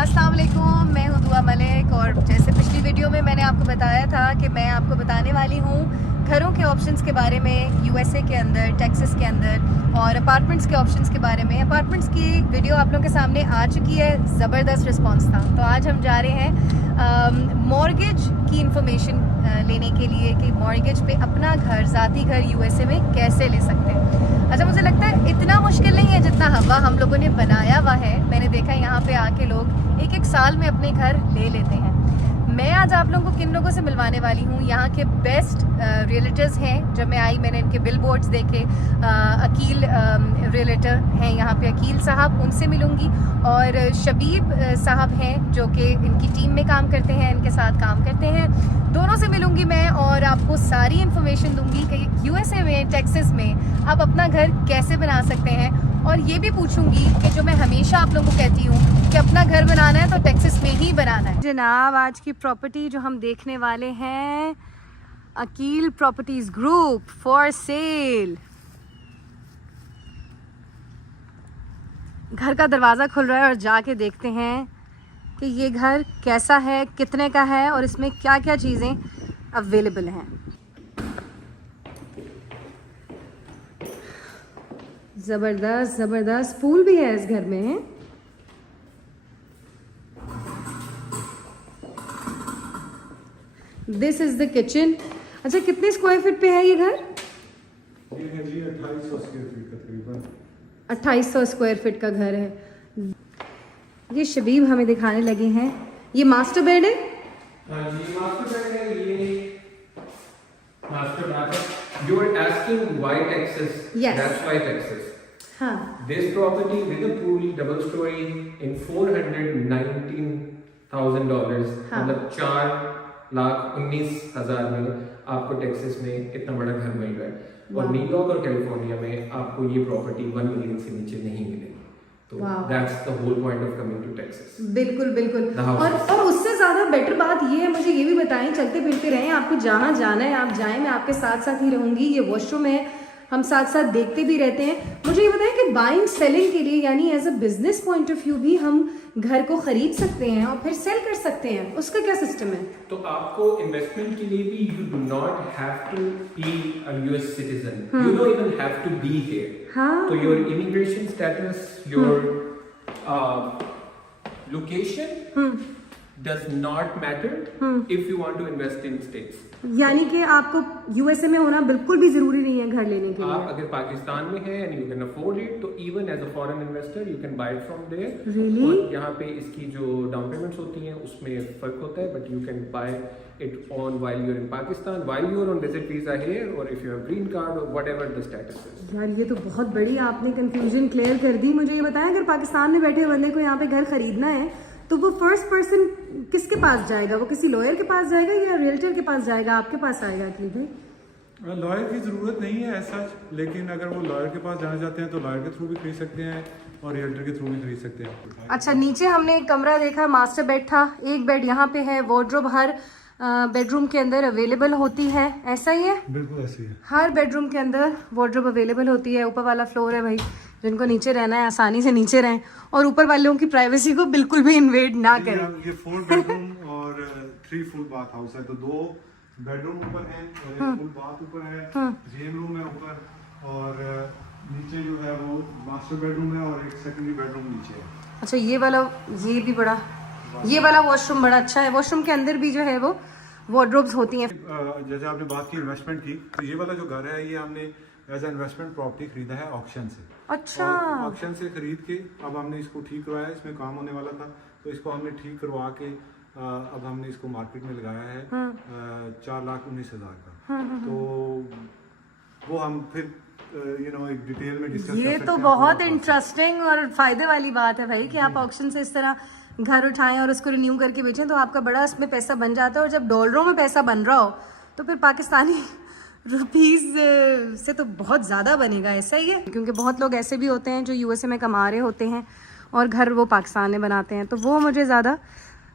अस्सलाम वालेकुम, मैं हूँ दुआ मलिक। और जैसे पिछली वीडियो में मैंने आपको बताया था कि मैं आपको बताने वाली हूँ घरों के ऑप्शंस के बारे में यूएसए के अंदर, टेक्सास के अंदर, और अपार्टमेंट्स के ऑप्शंस के बारे में। अपार्टमेंट्स की वीडियो आप लोगों के सामने आ चुकी है, ज़बरदस्त रिस्पांस था। तो आज हम जा रहे हैं मॉर्गेज की इंफॉर्मेशन लेने के लिए कि मॉर्गेज पे अपना घर, ज़ाती घर यूएसए में कैसे ले सकते हैं। अच्छा, मुझे लगता है इतना मुश्किल नहीं है जितना हवा हम लोगों ने बनाया हुआ है। मैंने देखा यहाँ पे आके लोग एक साल में अपने घर ले लेते हैं। मैं आज आप लोगों को किन लोगों से मिलवाने वाली हूँ, यहाँ के बेस्ट रियल्टर्स हैं। जब मैं आई मैंने इनके बिल बोर्ड्स देखे। अकील रियल्टर हैं यहाँ पे, अकील साहब, उनसे मिलूँगी। और शबीब साहब हैं जो कि इनकी टीम में काम करते हैं, इनके साथ काम करते हैं। दोनों से मिलूँगी मैं और आपको सारी इन्फॉर्मेशन दूँगी कि यूएसए में, टेक्सास में आप अपना घर कैसे बना सकते हैं। और ये भी पूछूंगी कि जो मैं हमेशा आप लोगों को कहती हूँ कि अपना घर बनाना है तो टेक्सास में ही बनाना है। जनाब, आज की प्रॉपर्टी जो हम देखने वाले हैं, Aqeel properties group for sale. घर का दरवाज़ा खुल रहा है और जाके देखते हैं कि ये घर कैसा है, कितने का है और इसमें क्या क्या चीज़ें अवेलेबल हैं। ज़बरदस्त ज़बरदस्त पूल भी है इस घर में। This is the kitchen. अच्छा, कितने स्क्वायर फीट पे है ये घर? ये है जी 2800 स्क्वायर फीट का तकरीबन। 2800 स्क्वायर फीट का घर है। ये शबीब हमें दिखाने लगे हैं। ये मास्टर बेड है। हाँ जी, मास्टर बेड है। ये मास्टर बाथ है। You are asking why Texas? Yes. That's why Texas. हाँ। This property with a pool, double story, in $419,000. हाँ। मतलब 4,19,000 में आपको टेक्सास में इतना बड़ा घर मिल रहा है। और न्यूयॉर्क और कैलिफोर्निया में आपको ये प्रॉपर्टी 1 मिलियन से नीचे नहीं मिलेगी। तो that's the whole point of coming to Texas. बिल्कुल बिल्कुल। और उससे ज़्यादा बेटर बात ये है, मुझे ये भी बताएं, चलते फिरते रहें, आपको जहाँ जाना है आप जाएं, मैं आपके साथ साथ ही रहूँगी। ये वॉशरूम है, हम साथ साथ देखते भी रहते हैं। मुझे ये बताएं कि बाइंग सेलिंग के लिए, यानी as a business point of view भी हम घर को खरीद सकते हैं और फिर सेल कर सकते हैं, उसका क्या सिस्टम है? तो आपको इन्वेस्टमेंट के लिए भी you do not have to be a US citizen, you don't even have to be here. तो your immigration status, your location does not matter if you want to invest in states. यानी कि आपको USA में होना बिल्कुल भी जरूरी नहीं है घर लेने के लिए। आप अगर पाकिस्तान में हैं and you can afford it, तो even as a foreign investor you can buy it from there. Really? और यहाँ पे इसकी जो डाउन पेमेंट्स होती हैं उसमें फर्क होता है, but you can buy it on while you're in Pakistan, while you're on visit visa here, or if you have green card or whatever the status is. यार ये तो बहुत बड़ी आपने कंफ्यूजन क्लियर कर दी। मुझे ये बताएं, अगर पाकिस्तान में बैठे बंदे को यहाँ पे घर खरीदना है तो वो फर्स्ट पर्सन किसके पास जाएगा? वो किसी लॉयर के पास जाएगा या रियल्टर के पास जाएगा? आपके पास आएगा अकील भाई? लॉयर की ज़रूरत नहीं है ऐसा, लेकिन अगर वो लॉयर के पास जाना चाहते हैं तो लॉयर के थ्रू भी खरीद सकते हैं और रियल्टर के थ्रू भी खरीद सकते हैं। अच्छा, नीचे हमने एक कमरा देखा, मास्टर बेड था। एक बेड यहाँ पे है, वार्डरोब हर बेडरूम के अंदर अवेलेबल होती है, ऐसा ही है? बिल्कुल ऐसी है। हर बेडरूम के अंदर वार्डरोब अवेलेबल होती है। ऊपर वाला फ्लोर है भाई, जिनको नीचे रहना है आसानी से नीचे रहें और ऊपर वालों की प्राइवेसी को बिल्कुल भी इन्वेड ना करें। ये 4 बेडरूम और 3 फुल बाथ हाउस है, तो 2 बेडरूम ऊपर है और 1 फुल बाथ ऊपर है, जिम रूम है ऊपर, और नीचे जो है वो मास्टर बेडरूम है और एक सेकेंडरी बेडरूम नीचे है। अच्छा, ये भी बड़ा, ये वाला वॉशरूम बड़ा अच्छा है। वॉशरूम के अंदर भी जो है वो वार्डरोब्स होती हैं। जैसे आपने बात की इन्वेस्टमेंट की, तो ये वाला जो घर है ये हमने एज इन्वेस्टमेंट प्रॉपर्टी खरीदा है ऑक्शन से। अच्छा, ऑक्शन से खरीद के अब हमने इसको ठीक करवाया। इसमें काम होने वाला था तो इसको हमने ठीक करवा के अब हमने इसको मार्केट में लगाया है 4,19,000 का। तो वो हम फिर एक डिटेल में डिस्कस कर सकते हैं। ये तो बहुत इंटरेस्टिंग और फायदे वाली बात है भाई कि आप ऑक्शन से इस तरह घर उठाएं और उसको रिन्यू करके बेचें, तो आपका बड़ा इसमें पैसा बन जाता है। और जब डॉलरों में पैसा बन रहा हो तो फिर पाकिस्तानी रुपीज़ से तो बहुत ज़्यादा बनेगा, ऐसा ही है। क्योंकि बहुत लोग ऐसे भी होते हैं जो यूएसए में कमा रहे होते हैं और घर वो पाकिस्तान में बनाते हैं, तो वो मुझे ज़्यादा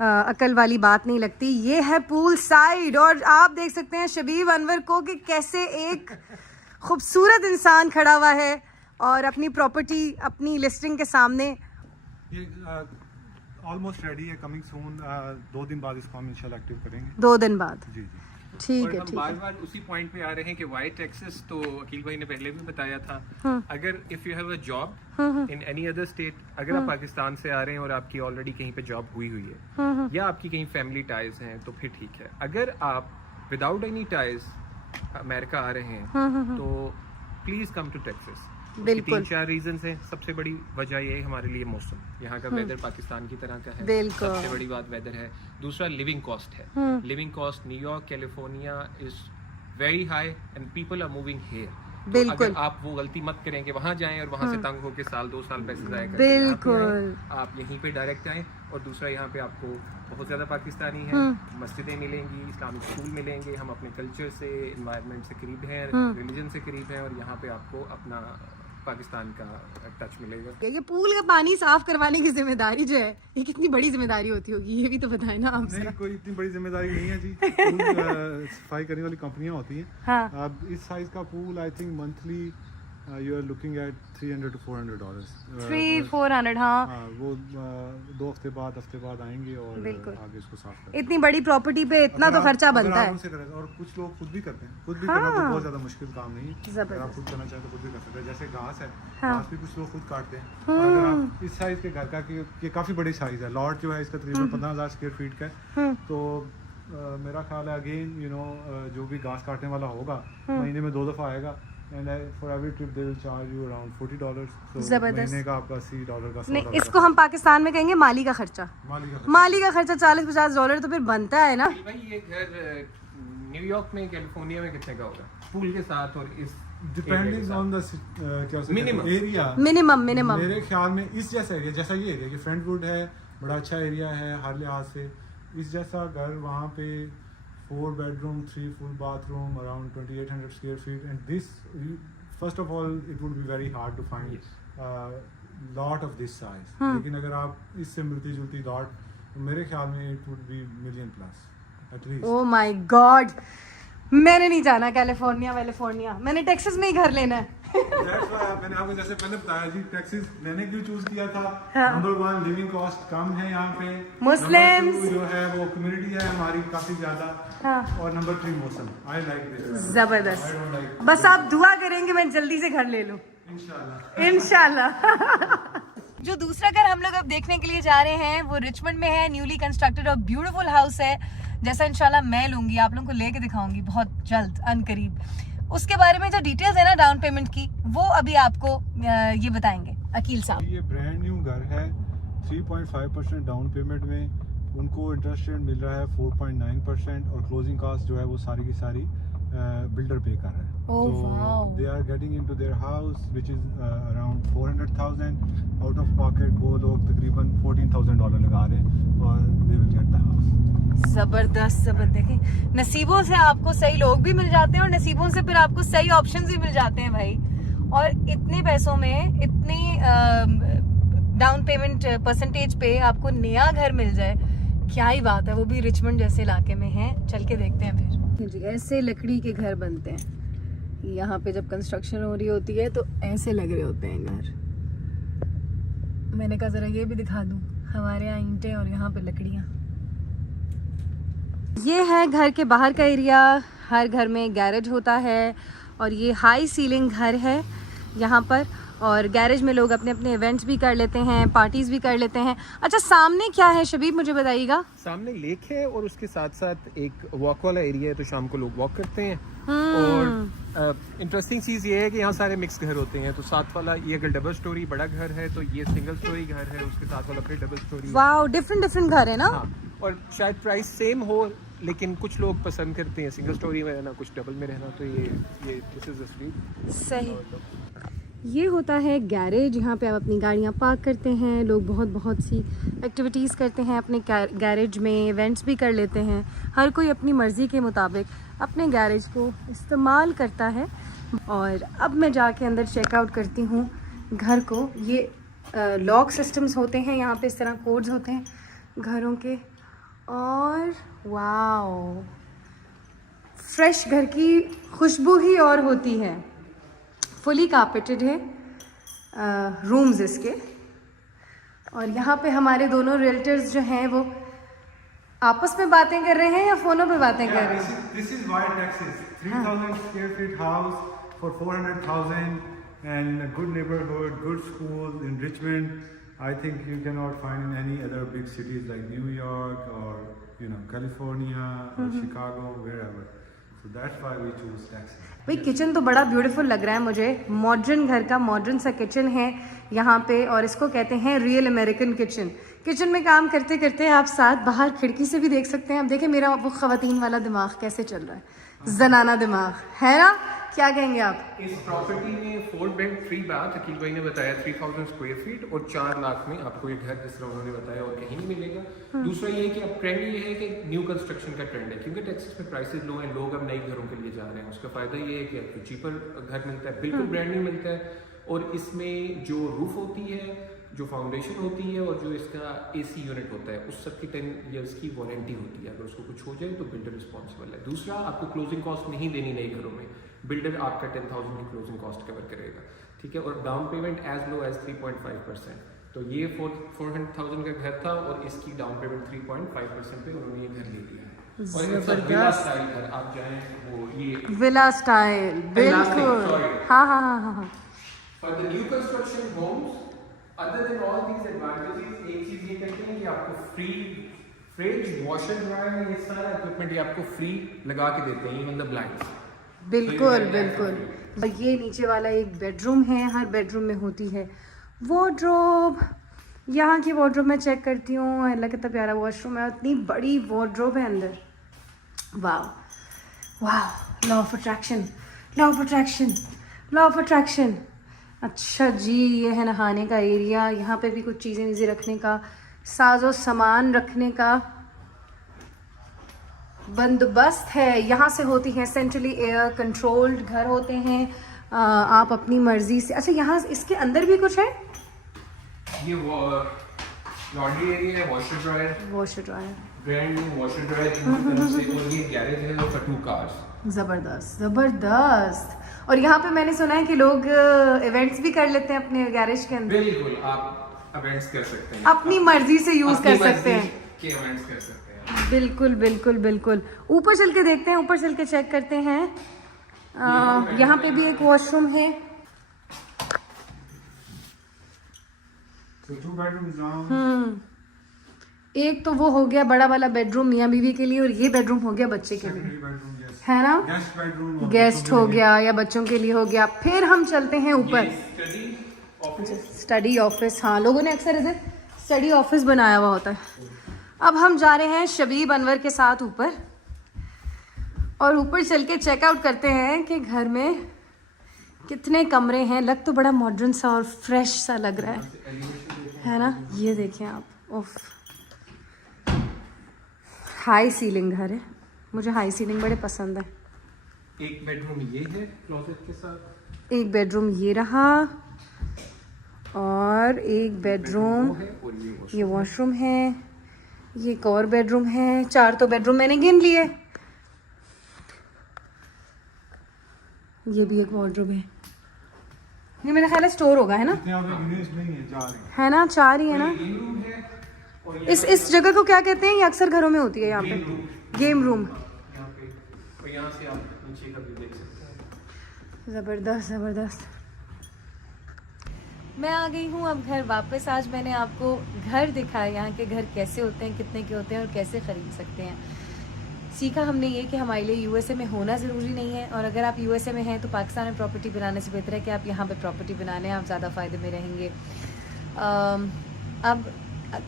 अकल वाली बात नहीं लगती। ये है पूल साइड और आप देख सकते हैं शबीब अनवर को कि कैसे एक खूबसूरत इंसान खड़ा हुआ है और अपनी प्रॉपर्टी अपनी लिस्टिंग के सामने। ऑलमोस्ट रेडी है, कमिंग सून। 2 दिन बाद इसको हम इंशाल्लाह एक्टिव करेंगे। 2 दिन बाद, जी जी। ठीक और है हम ठीक बार है। बार उसी पॉइंट पे आ रहे हैं कि वाई टेक्सास, तो अकील भाई ने पहले भी बताया था, अगर if you have a job in any other state, अगर आप पाकिस्तान से आ रहे हैं और आपकी ऑलरेडी कहीं पे जॉब हुई है या आपकी कहीं फैमिली टाइज हैं, तो फिर ठीक है। अगर आप विदाउट एनी टाइज अमेरिका आ रहे हैं तो प्लीज कम टू टेक्सास। बिल्कुल। 3-4 रीजंस हैं। सबसे बड़ी वजह ये है हमारे लिए मौसम, यहाँ का वेदर पाकिस्तान की तरह का है। बिल्कुल। सबसे बड़ी बात वेदर है। दूसरा लिविंग कॉस्ट है। Living cost New York, California is very high and people are moving here. बिल्कुल। अगर आप वो गलती मत करें कि वहाँ जाएं और वहाँ से तंग होकर 1-2 साल पैसे जाए करें। बिल्कुल। आप यहीं पे डायरेक्ट आएं। और दूसरा, यहाँ पे आपको बहुत ज़्यादा पाकिस्तानी हैं, मस्जिदें मिलेंगी, इस्लामिक स्कूल मिलेंगे, हम अपने कल्चर से, इन्वायरमेंट से करीब हैं, रिलीजन से करीब हैं, और यहाँ पे आपको अपना पाकिस्तान का टच मिलेगा। ये पूल का पानी साफ करवाने की जिम्मेदारी जो है, ये कितनी बड़ी जिम्मेदारी होती होगी, ये भी तो बताए ना आप। नहीं, कोई इतनी बड़ी जिम्मेदारी नहीं है जी। पूल सफाई करने वाली कंपनियां होती हैं। हाँ। अब इस साइज का pool I think monthly you are looking at $300 to $400। 300-400, हाँ। हाँ, वो 2 हफ्ते बाद आएंगे और बिल्कुल। आगे इसको साफ करेंगे। इतनी बड़ी प्रॉपर्टी पे इतना अगर तो आप- खर्चा अगर बनता आप है। उनसे करें, और कुछ लोग खुद भी करते हैं। खुद भी हाँ। करना तो बहुत ज्यादा मुश्किल काम नहीं है। अगर आप जबरदस्त। खुद करना चाहें तो खुद भी कर सकते हैं। जैसे घास है, हाँ। घास भी कुछ लोग खुद काटते हैं। और अगर आप इस साइज के घर का, कि ये काफी बड़ी साइज है, लॉट जो है इसका तकरीबन 15,000 स्क्वायर फीट का है, तो मेरा ख्याल है अगेन जो भी घास काटने वाला होगा महीने में 2 दफा आएगा, and for every trip they will charge you around $40। तो जबरदस्त। महीने का आपका $80 का नहीं, $100 इसको हम पाकिस्तान में कहेंगे माली का खर्चा। माली का खर्चा $40-50 तो फिर बनता है ना। भाई ये घर न्यूयॉर्क में, कैलिफोर्निया में कितने का होगा पूल के साथ और इस depending on the Minimum. Area. Minimum मेरे ख्याल में इस जैसा एरिया, जैसा ये एरिया कि फ्रंटवुड है, बड़ा अच्छा एरिया है हर लिहाज से, इस जैसा घर वहाँ पे 4 bedroom 3 full bathroom around 2800 square feet, and this first of all it would be very hard to find lot of this size। लेकिन अगर आप इससे मिलती जुलती lot, तो मेरे ख्याल में it would be $1 million plus at least। Oh my God, मैंने नहीं जाना कैलिफोर्निया, मैंने टेक्सास में ही घर लेना है। That's why मैंने आपको जैसे पहले बताया जी, टेक्सास मैंने क्यों चूज किया था। नंबर 1 लिविंग कॉस्ट कम है यहाँ पे, मुस्लिम्स नंबर 2 जो है वो कम्युनिटी है हमारी काफी ज्यादा, हाँ। और नंबर 3 मौसम। आई लाइक दिस जबरदस्त। I don't like- बस आप दुआ करेंगे मैं जल्दी से घर ले लूं, इंशाल्लाह। जो दूसरा घर हम लोग अब देखने के लिए जा रहे हैं वो रिचमंड में है, न्यूली कंस्ट्रक्टेड और ब्यूटीफुल हाउस है, जैसा इंशाल्लाह मैं लूंगी, आप लोगों को लेके दिखाऊंगी बहुत जल्द अनकरीब। उसके बारे में जो डिटेल्स है ना डाउन पेमेंट की, वो अभी आपको ये बताएंगे अकील साहब। ये ब्रांड न्यू घर है, 3.5% डाउन पेमेंट में उनको इंटरेस्ट रेट मिल रहा है 4.9%, और क्लोजिंग कास्ट जो है वो सारी की सारी बिल्डर पे कर रहा है। Oh, wow. They are getting into their house which is around 400,000 out of pocket. वो लोग तकरीबन $14,000 लगा रहे हैं और they will get the house. जबरदस्त। देखें, नसीबों से आपको सही लोग भी मिल जाते हैं और नसीबों से फिर आपको सही ऑप्शंस भी मिल जाते हैं भाई। और इतने पैसों में, इतनी डाउन पेमेंट परसेंटेज पे आपको नया घर मिल जाए, क्या ही बात है, वो भी रिचमंड जैसे इलाके में है। चल के देखते हैं फिर जी। ऐसे लकड़ी के घर बनते हैं यहाँ पे, जब कंस्ट्रक्शन हो रही होती है तो ऐसे लग रहे होते हैं घर। मैंने कहा जरा ये भी दिखा दूं, हमारे यहाँ ईंटें और यहाँ पे लकड़ियाँ। ये है घर के बाहर का एरिया। हर घर में गैरेज होता है और ये हाई सीलिंग घर है यहाँ पर, और गैरेज में लोग अपने अपने इवेंट्स भी कर लेते हैं, पार्टीज भी कर लेते हैं। अच्छा, सामने क्या है शबीब, मुझे बताइएगा। सामने लेक है और उसके साथ साथ एक वॉक वाला एरिया है, तो शाम को लोग वॉक करते हैं। और इंटरेस्टिंग चीज़ ये है कि यहाँ सारे मिक्स घर होते हैं। तो साथ वाला ये अगर डबल स्टोरी बड़ा घर है तो ये सिंगल स्टोरी घर है, उसके साथ वाला फिर डबल स्टोरी। वाओ, डिफरेंट घर है ना। हाँ, और शायद प्राइस सेम हो, लेकिन कुछ लोग पसंद करते हैं सिंगल स्टोरी में रहना, कुछ डबल में रहना। तो ये दिस इज द स्ट्रीट। सही। ये होता है गैरेज, यहाँ पे आप अपनी गाड़ियाँ पार्क करते हैं। लोग बहुत सी एक्टिविटीज़ करते हैं अपने गैरेज में, इवेंट्स भी कर लेते हैं। हर कोई अपनी मर्ज़ी के मुताबिक अपने गैरेज को इस्तेमाल करता है। और अब मैं जाके अंदर चेकआउट करती हूँ घर को। ये लॉक सिस्टम्स होते हैं यहाँ पे, इस तरह कोड्स होते हैं घरों के। और वाओ, फ्रेश घर की खुशबू ही और होती है। फुली कारपेटेड है रूम्स इसके। और यहाँ पे हमारे दोनों रियल्टर्स जो हैं वो आपस में बातें कर रहे हैं या फोनों पे बातें कर रहे हैं? This is White Texas, 3,000 square feet house for 400,000 and a good neighborhood, good schools in Richmond. I think you cannot find in any other big cities like New York or California or Chicago, wherever. So that's why we choose Texas. भाई kitchen तो बड़ा beautiful लग रहा है मुझे, modern घर का modern सा किचन है यहाँ पे, और इसको कहते हैं रियल अमेरिकन किचन। किचन में काम करते करते आप साथ बाहर खिड़की से भी देख सकते हैं। अब देखें मेरा वो ख़वातीन वाला दिमाग कैसे चल रहा है, जनाना दिमाग है ना, क्या कहेंगे आप? इस प्रॉपर्टी में 4 बेड 3 बाथ अकील भाई ने बताया 3000 स्क्वायर फीट और 4 लाख में आपको ये घर जिस तरह उन्होंने बताया और कहीं नहीं मिलेगा। दूसरा ये है कि अब ट्रेंड ये है कि न्यू कंस्ट्रक्शन का ट्रेंड है, क्योंकि टेक्सास में प्राइसेस लो हैं, लोग अब नए घरों के लिए जा रहे हैं। उसका फायदा ये है कि आपको चीपर घर मिलता है, बिल्कुल ब्रांड न्यू मिलता है, और इसमें जो रूफ होती है, जो फाउंडेशन होती है और जो इसका AC यूनिट होता है, उस सब की 10 ईयर्स की वारंटी होती है। अगर उसको कुछ हो जाए तो बिल्डर रिस्पॉन्सिबल है। दूसरा, आपको क्लोजिंग कॉस्ट नहीं देनी नए घरों में, बिल्डर आपका 10,000 की क्लोजिंग कॉस्ट कवर करेगा, ठीक है। और down payment as low as 3.5%। तो ये 400,000 का घर था और इसकी डाउन पेमेंट 3.5% पे उन्होंने ये घर ले लिया है। और ये सब विला स्टाइल घर, आप जाएं वो ये विला स्टाइल, बिल्कुल, हाँ हाँ हाँ हाँ हाँ। For the new construction homes, other than all these advantages, एक चीज ये कहते हैं कि आपको फ्री फ्रिज, वॉशर ड्रायर, ये सारा इक्विपमेंट ये आपको फ्री लगा के देते हैं, इवन द ब्लाइंड्स। बिल्कुल बिल्कुल। और ये नीचे वाला एक बेडरूम है, हर बेडरूम में होती है वार्डरोब। यहाँ की वार्डरोब मैं चेक करती हूँ, अल्लाह कितना प्यारा वॉशरूम है, इतनी बड़ी वार्डरोब है अंदर। वाह वाह, law of attraction, law of attraction, law of attraction. अच्छा जी, ये है नहाने का एरिया, यहाँ पे भी कुछ चीज़ें वीज़ें रखने का, साजो सामान रखने का बंदोबस्त है। यहाँ से होती हैं सेंट्रली एयर कंट्रोल्ड घर होते हैं, आप अपनी मर्जी से। अच्छा, यहाँ इसके अंदर भी कुछ है, ये लॉन्ड्री एरिया है, washer dryer, brand new washer dryer इनकी तरफ से, और ये गैरेज है फॉर 2 कार्स। ज़बरदस्त ज़बरदस्त। और यहाँ पे मैंने सुना है कि लोग इवेंट्स भी कर लेते हैं अपने गैरेज के अंदर। बिल्कुल, आप इवेंट्स कर सकते हैं, अपनी मर्जी से यूज कर सकते हैं, के इवेंट्स कर सकते हैं। बिल्कुल बिल्कुल बिल्कुल। ऊपर चल के देखते हैं, ऊपर चल के चेक करते हैं। यहाँ पे भी एक वॉशरूम है। So 2 bedrooms now. एक तो वो हो गया बड़ा वाला बेडरूम मियाँ बीवी के लिए, और ये बेडरूम हो गया बच्चे के लिए, Secondary bedroom, yes. है ना? Guest bedroom. गेस्ट हो गया या बच्चों के लिए हो गया। फिर हम चलते हैं ऊपर, स्टडी ऑफिस। हाँ, लोगों ने अक्सर इसे स्टडी ऑफिस बनाया हुआ होता है। अब हम जा रहे हैं शबीब अनवर के साथ ऊपर, और ऊपर चल के चेकआउट करते हैं कि घर में कितने कमरे हैं। लग तो बड़ा मॉडर्न सा और फ्रेश सा लग रहा है ना? ये देखें आप, उफ, हाई सीलिंग घर है, मुझे हाई सीलिंग बड़े पसंद है। एक बेडरूम ये है क्लोजेट के साथ, एक बेडरूम ये रहा, और एक बेडरूम ये वॉशरूम है, ये एक और बेडरूम है। 4 तो बेडरूम मैंने गिन लिए। ये भी एक वार्डरोब है, ये मेरा ख्याल है स्टोर होगा, है ना? यहाँ पे यूनिट्स नहीं है, 4 है ना, 4 ही है ना? इस जगह को क्या कहते हैं? ये अक्सर घरों में होती है यहाँ पे, गेम रूम। यहाँ से आप नीचे का व्यू देख सकते हैं। ज़बरदस्त ज़बरदस्त। मैं आ गई हूँ अब घर वापस। आज मैंने आपको घर दिखाया, यहाँ के घर कैसे होते हैं, कितने के होते हैं और कैसे ख़रीद सकते हैं। सीखा हमने ये कि हमारे लिए यूएसए में होना ज़रूरी नहीं है, और अगर आप यूएसए में हैं तो पाकिस्तान में प्रॉपर्टी बनाने से बेहतर है कि आप यहाँ पे प्रॉपर्टी बना लें, आप ज़्यादा फ़ायदे में रहेंगे। अब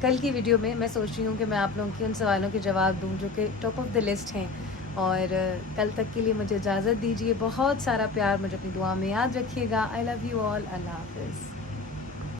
कल की वीडियो में मैं सोच रही हूँ कि मैं आप लोगों के उन सवालों के जवाब दूँ जो कि टॉप ऑफ द लिस्ट हैं, और कल तक के लिए मुझे इजाज़त दीजिए। बहुत सारा प्यार मुझे अपनी दुआ में याद रखिएगा। I love you all. अल्लाह हाफ़िज़।